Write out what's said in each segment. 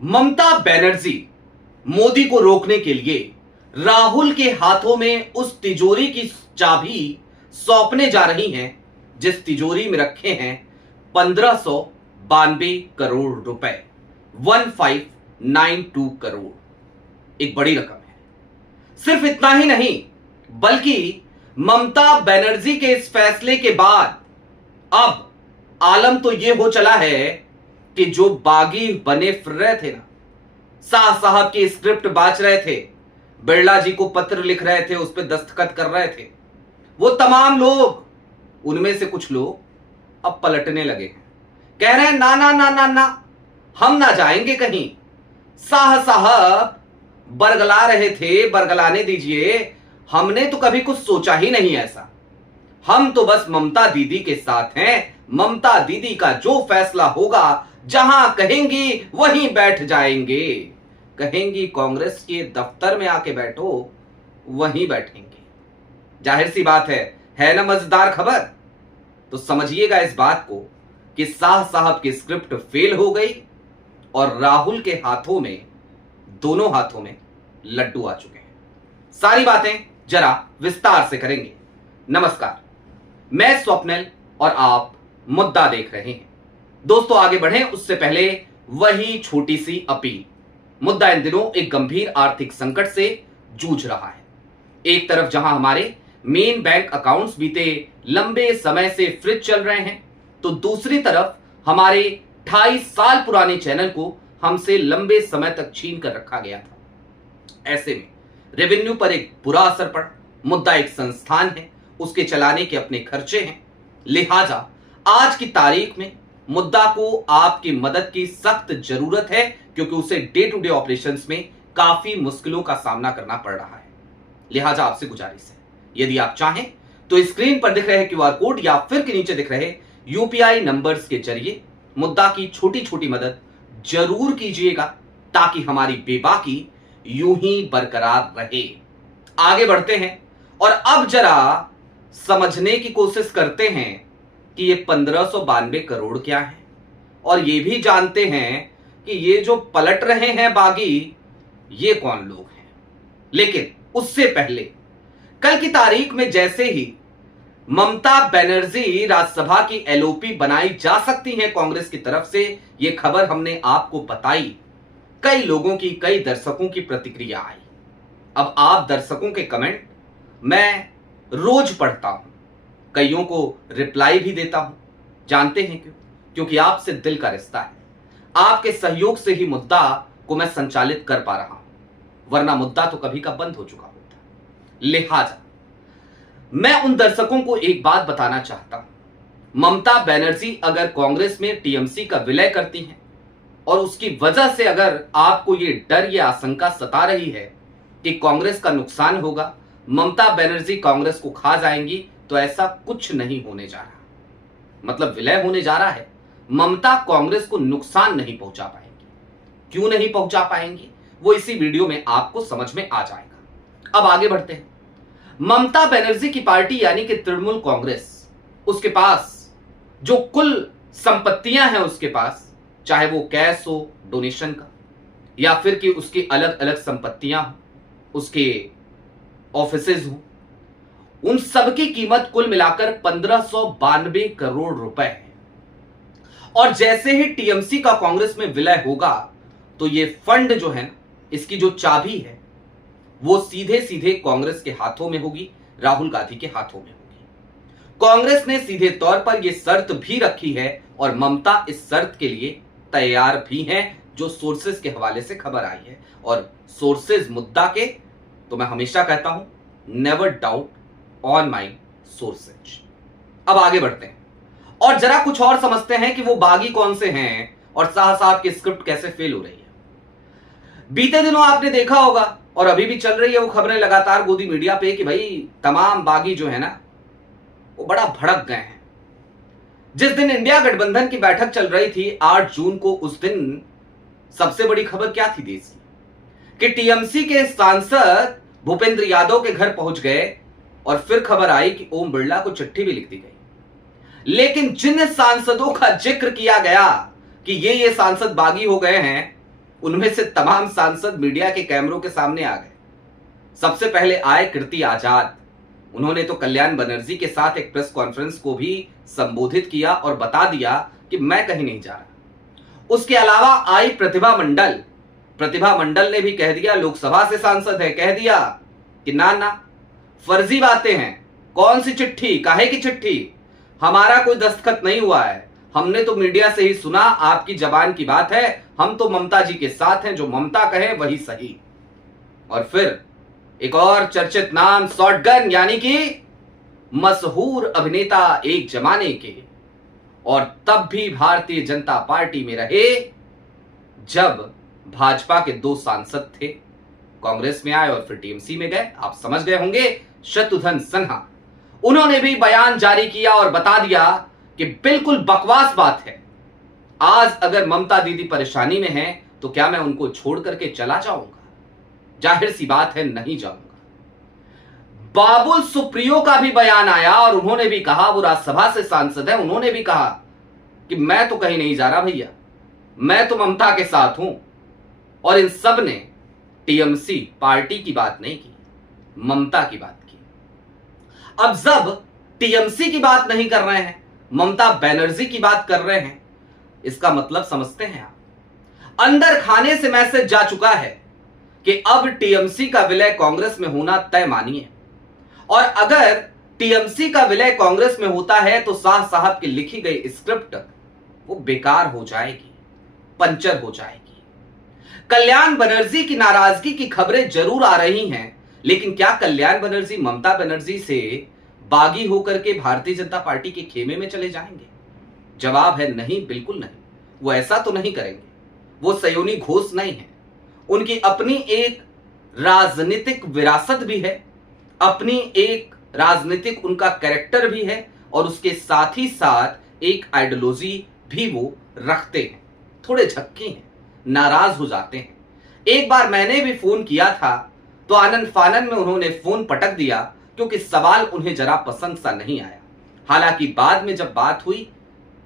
ममता बनर्जी मोदी को रोकने के लिए राहुल के हाथों में उस तिजोरी की चाबी सौंपने जा रही हैं जिस तिजोरी में रखे हैं 1592 करोड़ रुपए, 1592 करोड़। एक बड़ी रकम है। सिर्फ इतना ही नहीं, बल्कि ममता बनर्जी के इस फैसले के बाद अब आलम तो यह हो चला है कि जो बागी बने फिर रहे थे ना, शाह साहब की स्क्रिप्ट बांच रहे थे, बिरला जी को पत्र लिख रहे थे, उस पर दस्तखत कर रहे थे, वो तमाम लोग, उनमें से कुछ लोग अब पलटने लगे हैं। कह रहे हैं ना ना ना ना ना, हम ना जाएंगे कहीं। शाह साहब बरगला रहे थे, बरगलाने दीजिए, हमने तो कभी कुछ सोचा ही नहीं ऐसा। हम तो बस ममता दीदी के साथ हैं। ममता दीदी का जो फैसला होगा, जहां कहेंगी वहीं बैठ जाएंगे। कहेंगी कांग्रेस के दफ्तर में आके बैठो, वहीं बैठेंगे। जाहिर सी बात है ना मजेदार खबर। तो समझिएगा इस बात को कि शाह साहब की स्क्रिप्ट फेल हो गई और राहुल के हाथों में, दोनों हाथों में लड्डू आ चुके हैं। सारी बातें जरा विस्तार से करेंगे। नमस्कार, मैं स्वप्निल और आप मुद्दा देख रहे हैं। दोस्तों, आगे बढ़ें उससे पहले वही छोटी सी अपील। मुद्दा इन दिनों एक गंभीर आर्थिक संकट से जूझ रहा है। एक तरफ जहां हमारे मेन बैंक अकाउंट्स बीते लंबे समय से फ्रिज चल रहे हैं, तो दूसरी तरफ हमारे 28 साल पुराने चैनल को हमसे लंबे समय तक छीन कर रखा गया था। ऐसे में रेवेन्यू पर एक बुरा असर पड़ा। मुद्दा एक संस्थान है, उसके चलाने के अपने खर्चे हैं। लिहाजा आज की तारीख में मुद्दा को आपकी मदद की सख्त जरूरत है, क्योंकि उसे डे टू डे ऑपरेशंस में काफी मुश्किलों का सामना करना पड़ रहा है। लिहाजा आपसे गुजारिश है, यदि आप चाहें तो स्क्रीन पर दिख रहे क्यूआर कोड या फिर के नीचे दिख रहे यूपीआई नंबर्स के जरिए मुद्दा की छोटी छोटी मदद जरूर कीजिएगा, ताकि हमारी बेबाकी यूं ही बरकरार रहे। आगे बढ़ते हैं और अब जरा समझने की कोशिश करते हैं कि ये 1592 करोड़ क्या है, और ये भी जानते हैं कि ये जो पलट रहे हैं बागी, ये कौन लोग हैं। लेकिन उससे पहले कल की तारीख में जैसे ही ममता बनर्जी राज्यसभा की एलओपी बनाई जा सकती है कांग्रेस की तरफ से, ये खबर हमने आपको बताई, कई लोगों की, कई दर्शकों की प्रतिक्रिया आई। अब आप दर्शकों के कमेंट मैं रोज पढ़ता हूं, कईयों को रिप्लाई भी देता हूं। जानते हैं क्यों? क्योंकि आपसे दिल का रिश्ता है। आपके सहयोग से ही मुद्दा को मैं संचालित कर पा रहा हूं, वरना मुद्दा तो कभी का बंद हो चुका होता। लिहाजा मैं उन दर्शकों को एक बात बताना चाहता हूं। ममता बनर्जी अगर कांग्रेस में टीएमसी का विलय करती हैं और उसकी वजह से अगर आपको ये डर, ये आशंका सता रही है कि कांग्रेस का नुकसान होगा, ममता बनर्जी कांग्रेस को खा जाएंगी, तो ऐसा कुछ नहीं होने जा रहा। मतलब विलय होने जा रहा है, ममता कांग्रेस को नुकसान नहीं पहुंचा पाएंगी। क्यों नहीं पहुंचा पाएंगी, वो इसी वीडियो में आपको समझ में आ जाएगा। अब आगे बढ़ते हैं। ममता बनर्जी की पार्टी यानी कि तृणमूल कांग्रेस, उसके पास जो कुल संपत्तियां हैं, उसके पास चाहे वो कैश हो डोनेशन का, या फिर कि उसकी अलग अलग संपत्तियां हो, उसके ऑफिसेज हो, उन सब की कीमत कुल मिलाकर 1592 करोड़ रुपए है। और जैसे ही टीएमसी का कांग्रेस में विलय होगा, तो ये फंड जो है, इसकी जो चाबी है, वो सीधे सीधे कांग्रेस के हाथों में होगी, राहुल गांधी के हाथों में होगी। कांग्रेस ने सीधे तौर पर यह शर्त भी रखी है और ममता इस शर्त के लिए तैयार भी हैं, जो सोर्सेज के हवाले से खबर आई है। और सोर्सेज मुद्दा के, तो मैं हमेशा कहता हूं, never doubt on my sources. अब आगे बढ़ते हैं और जरा कुछ और समझते हैं कि वो बागी कौन से हैं और शाह साहब की स्क्रिप्ट कैसे फेल हो रही है। बीते दिनों आपने देखा होगा, और अभी भी चल रही है वो खबरें लगातार गोदी मीडिया पे, कि भाई तमाम बागी जो है ना, वो बड़ा भड़क गए हैं। जिस दिन इंडिया गठबंधन की बैठक चल रही थी 8 जून को, उस दिन सबसे बड़ी खबर क्या थी देश की, कि टीएमसी के सांसद भूपेंद्र यादव के घर पहुंच गए और फिर खबर आई कि ओम बिरला को चिट्ठी भी लिख दी गई। लेकिन जिन सांसदों का जिक्र किया गया कि ये सांसद बागी हो गए हैं, उनमें से तमाम सांसद मीडिया के कैमरों के सामने आ गए। सबसे पहले आए कीर्ति आजाद। उन्होंने तो कल्याण बनर्जी के साथ एक प्रेस कॉन्फ्रेंस को भी संबोधित किया और बता दिया कि मैं कहीं नहीं जा रहा। उसके अलावा आई प्रतिभा मंडल। प्रतिभा मंडल ने भी कह दिया, लोकसभा से सांसद है, कह दिया कि ना ना, फर्जी बातें हैं, कौन सी चिट्ठी, काहे की चिट्ठी, हमारा कोई दस्तखत नहीं हुआ है, हमने तो मीडिया से ही सुना, आपकी जबान की बात है, हम तो ममता जी के साथ हैं, जो ममता कहे वही सही। और फिर एक और चर्चित नाम, शॉटगन, यानी कि मशहूर अभिनेता एक जमाने के, और तब भी भारतीय जनता पार्टी में रहे जब भाजपा के 2 सांसद थे, कांग्रेस में आए और फिर टीएमसी में गए। आप समझ गए होंगे, शत्रुघ्न सिन्हा। उन्होंने भी बयान जारी किया और बता दिया कि बिल्कुल बकवास बात है, आज अगर ममता दीदी परेशानी में है तो क्या मैं उनको छोड़ करके चला जाऊंगा? जाहिर सी बात है, नहीं जाऊंगा। बाबुल सुप्रियो का भी बयान आया और उन्होंने भी कहा, वो राज्यसभा से सांसद है, उन्होंने भी कहा कि मैं तो कहीं नहीं जा रहा भैया, मैं तो ममता के साथ हूं। और इन सब ने टीएमसी पार्टी की बात नहीं की, ममता की बात की। अब जब टीएमसी की बात नहीं कर रहे हैं, ममता बनर्जी की बात कर रहे हैं, इसका मतलब समझते हैं आप? अंदर खाने से मैसेज जा चुका है कि अब टीएमसी का विलय कांग्रेस में होना तय मानिए। और अगर टीएमसी का विलय कांग्रेस में होता है तो शाह साहब की लिखी गई स्क्रिप्ट वो बेकार हो जाएगी, पंचर हो जाएगी। कल्याण बनर्जी की नाराजगी की खबरें जरूर आ रही हैं, लेकिन क्या कल्याण बनर्जी ममता बनर्जी से बागी होकर के भारतीय जनता पार्टी के खेमे में चले जाएंगे? जवाब है नहीं, बिल्कुल नहीं। वो ऐसा तो नहीं करेंगे। वो सयोनी घोष नहीं है। उनकी अपनी एक राजनीतिक विरासत भी है, अपनी एक राजनीतिक उनका कैरेक्टर भी है, और उसके साथ ही साथ एक आइडियोलॉजी भी वो रखते हैं। थोड़े झक्के हैं, नाराज हो जाते हैं। एक बार मैंने भी फोन किया था तो आनंद फानन में उन्होंने फोन पटक दिया, क्योंकि सवाल उन्हें जरा पसंद सा नहीं आया। हालांकि बाद में जब बात हुई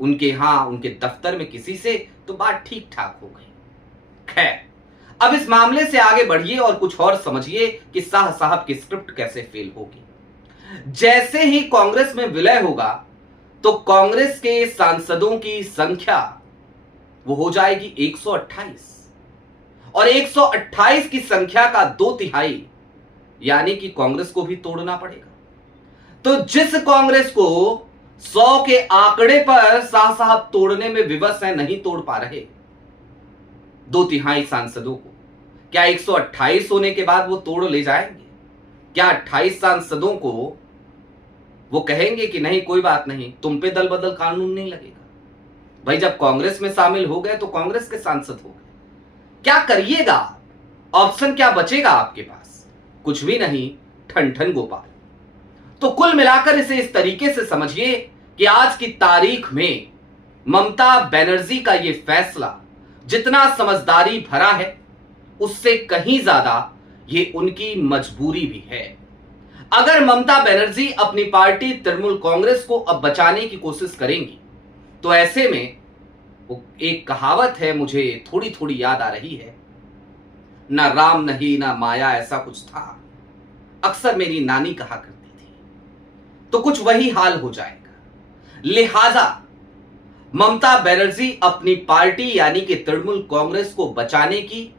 उनके दफ्तर में किसी से, तो बात ठीक ठाक हो गई। खैर, अब इस मामले से आगे बढ़िए और कुछ और समझिए कि शाह साहब की स्क्रिप्ट कैसे फेल होगी। जैसे ही कांग्रेस में विलय होगा तो कांग्रेस के सांसदों की संख्या वो हो जाएगी 128, और 128 की संख्या का 2/3 यानी कि कांग्रेस को भी तोड़ना पड़ेगा। तो जिस कांग्रेस को 100 के आंकड़े पर शाह साहब तोड़ने में विवश है, नहीं तोड़ पा रहे 2/3 सांसदों को, क्या 128 होने के बाद वो तोड़ ले जाएंगे? क्या 28 सांसदों को वो कहेंगे कि नहीं कोई बात नहीं, तुम पे दल बदल कानून नहीं लगेगा? भाई, जब कांग्रेस में शामिल हो गए तो कांग्रेस के सांसद हो गए, क्या करिएगा? ऑप्शन क्या बचेगा आपके पास? कुछ भी नहीं, ठन ठन गोपाल। तो कुल मिलाकर इसे इस तरीके से समझिए कि आज की तारीख में ममता बनर्जी का यह फैसला जितना समझदारी भरा है, उससे कहीं ज्यादा ये उनकी मजबूरी भी है। अगर ममता बनर्जी अपनी पार्टी तृणमूल कांग्रेस को अब बचाने की कोशिश करेंगी, तो ऐसे में वो एक कहावत है, मुझे थोड़ी थोड़ी याद आ रही है, ना राम नहीं ना माया, ऐसा कुछ था, अक्सर मेरी नानी कहा करती थी। तो कुछ वही हाल हो जाएगा। लिहाजा ममता बनर्जी अपनी पार्टी यानी कि तृणमूल कांग्रेस को बचाने की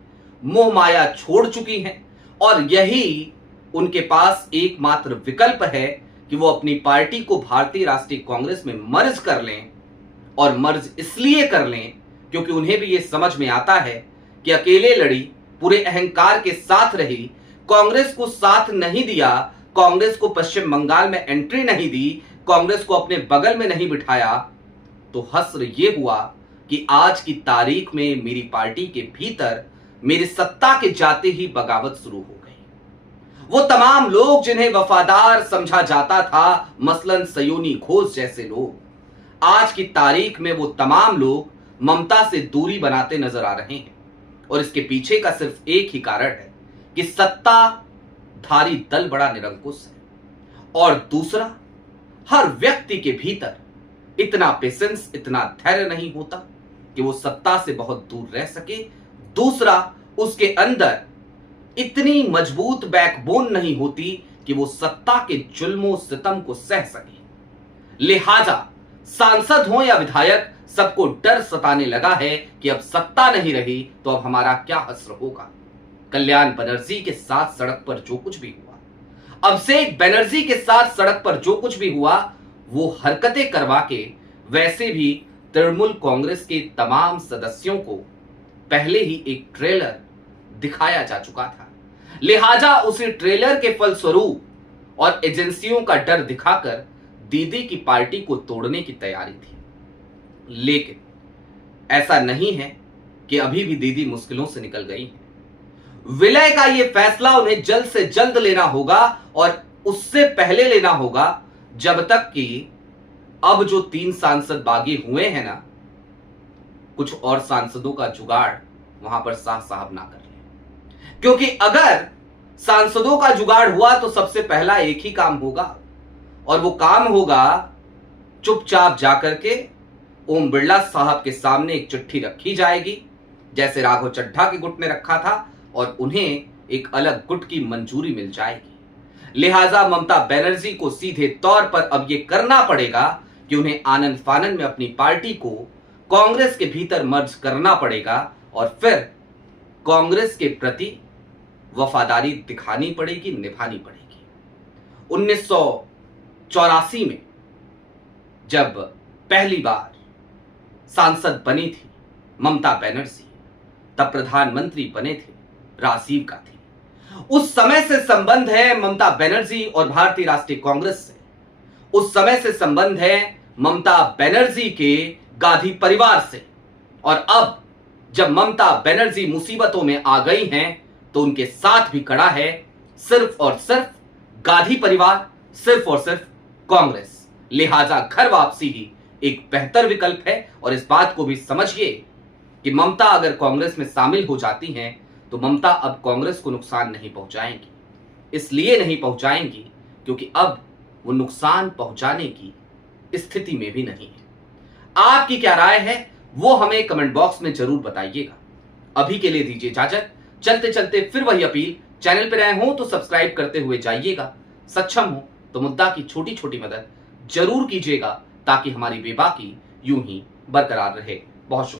मोह माया छोड़ चुकी हैं, और यही उनके पास एकमात्र विकल्प है कि वो अपनी पार्टी को भारतीय राष्ट्रीय कांग्रेस में मर्ज कर लें। और मर्ज इसलिए कर लें क्योंकि उन्हें भी ये समझ में आता है कि अकेले लड़ी, पूरे अहंकार के साथ रही, कांग्रेस को साथ नहीं दिया, कांग्रेस को पश्चिम बंगाल में एंट्री नहीं दी, कांग्रेस को अपने बगल में नहीं बिठाया, तो हस्र ये हुआ कि आज की तारीख में मेरी पार्टी के भीतर मेरी सत्ता के जाते ही बगावत शुरू हो गई। वो तमाम लोग जिन्हें वफादार समझा जाता था, मसलन सयोनी घोष जैसे लोग, आज की तारीख में वो तमाम लोग ममता से दूरी बनाते नजर आ रहे हैं। और इसके पीछे का सिर्फ एक ही कारण है कि सत्ताधारी दल बड़ा निरंकुश है, और दूसरा, हर व्यक्ति के भीतर इतना पेशेंस, इतना धैर्य नहीं होता कि वो सत्ता से बहुत दूर रह सके, दूसरा, उसके अंदर इतनी मजबूत बैकबोन नहीं होती कि वो सत्ता के जुल्मों सितम को सह सके। लिहाजा सांसद हो या विधायक, सबको डर सताने लगा है कि अब सत्ता नहीं रही तो अब हमारा क्या हश्र होगा। कल्याण बनर्जी के साथ सड़क पर जो कुछ भी हुआ, अभिषेक बनर्जी के साथ सड़क पर जो कुछ भी हुआ, वो हरकतें करवा के वैसे भी तृणमूल कांग्रेस के तमाम सदस्यों को पहले ही एक ट्रेलर दिखाया जा चुका था। लिहाजा उसी ट्रेलर के फलस्वरूप और एजेंसियों का डर दिखाकर दीदी की पार्टी को तोड़ने की तैयारी थी। लेकिन ऐसा नहीं है कि अभी भी दीदी मुश्किलों से निकल गई है। विलय का यह फैसला उन्हें जल्द से जल्द लेना होगा और उससे पहले लेना होगा जब तक कि अब जो 3 सांसद बागी हुए हैं ना, कुछ और सांसदों का जुगाड़ वहां पर शाह साहब ना कर ले। क्योंकि अगर सांसदों का जुगाड़ हुआ तो सबसे पहला एक ही काम होगा, और वो काम होगा चुपचाप जाकर के ओम बिरला साहब के सामने एक चिट्ठी रखी जाएगी, जैसे राघव चड्ढा के गुट ने रखा था, और उन्हें एक अलग गुट की मंजूरी मिल जाएगी। लिहाजा ममता बनर्जी को सीधे तौर पर अब यह करना पड़ेगा कि उन्हें आनंद फानन में अपनी पार्टी को कांग्रेस के भीतर मर्ज करना पड़ेगा और फिर कांग्रेस के प्रति वफादारी दिखानी पड़ेगी, निभानी पड़ेगी। 1984 में जब पहली बार सांसद बनी थी ममता बनर्जी, तब प्रधानमंत्री बने थे राजीव गांधी। उस समय से संबंध है ममता बनर्जी और भारतीय राष्ट्रीय कांग्रेस से। उस समय से संबंध है ममता बनर्जी के गांधी परिवार से। और अब जब ममता बनर्जी मुसीबतों में आ गई हैं तो उनके साथ भी खड़ा है सिर्फ और सिर्फ गांधी परिवार, सिर्फ और सिर्फ कांग्रेस। लिहाजा घर वापसी ही एक बेहतर विकल्प है। और इस बात को भी समझिए कि ममता अगर कांग्रेस में शामिल हो जाती हैं तो ममता अब कांग्रेस को नुकसान नहीं पहुंचाएंगी। इसलिए नहीं पहुंचाएंगी क्योंकि अब वो नुकसान पहुंचाने की स्थिति में भी नहीं है। आपकी क्या राय है वो हमें कमेंट बॉक्स में जरूर बताइएगा। अभी के लिए दीजिए इजाजत। चलते चलते फिर वही अपील, चैनल पर नए हो तो सब्सक्राइब करते हुए जाइएगा, सक्षम हो तो मुद्दा की छोटी छोटी मदद जरूर कीजिएगा ताकि हमारी बेबाकी यूं ही बरकरार रहे। बहुत शुक्रिया।